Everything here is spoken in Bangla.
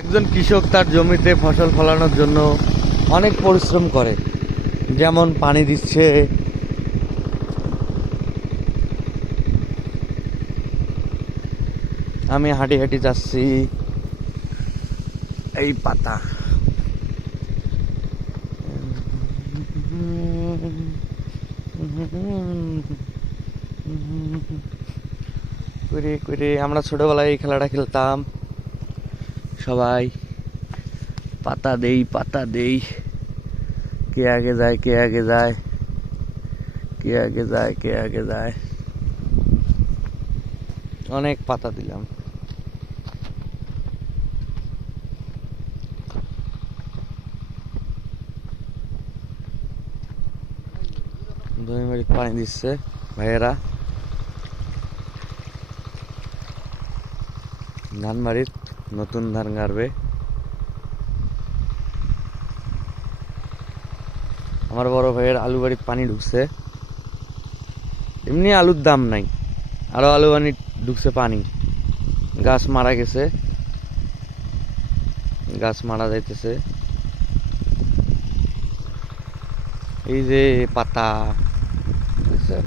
একজন কৃষক তার জমিতে ফসল ফলানোর জন্য অনেক পরিশ্রম করে, যেমন পানি দিচ্ছে, আমি হাঁটি হাঁটি যাচ্ছি, এই পাতা করে করে আমরা ছোটবেলায় এই খেলাটা খেলতাম। সবাই পাতা দেই পাতা দেই, কে আগে যায় কে আগে যায় কে আগে যায় কে আগে যায়, অনেক পাতা দিলাম। জমি বাড়ি পানি দিচ্ছে ভাইয়েরা, ধান বাড়ির নতুন ধান গাড়বে। আমার বড় ভাইয়ের আলু বাড়ির পানি ঢুকছে, এমনি আলুর দাম নাই, আরো আলু বানি ঢুকছে পানি। গাছ মারা গেছে, গাছ মারা যাইতেছে, এই যে পাতা, বুঝছেন?